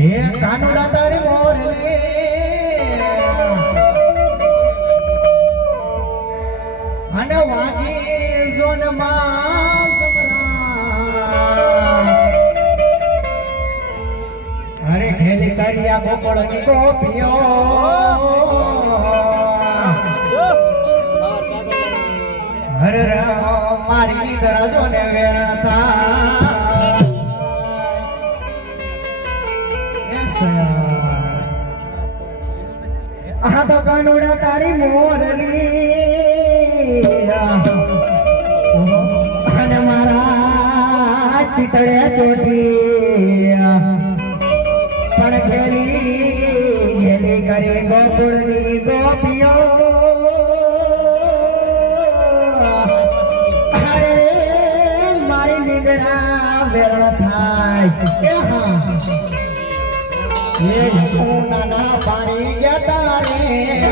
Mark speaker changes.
Speaker 1: હે કાનુડા તારી મોરલી અને વાગી સમરા. અરે ખેલી કર્યા ગોકળની ગોપીઓ. હરે રામ, મારી દરાજો ને વેરતા આ તો કાનુડા તારી મોરલી. અને મારા ચિતડે ચોટી. પણ ખેલી ખેલી કરી ગોકુળની ગોપીઓ. અરે મારી નિંદરા વેરણ થાય. એ હા એ યમુનાના પાણી ગયા તારે.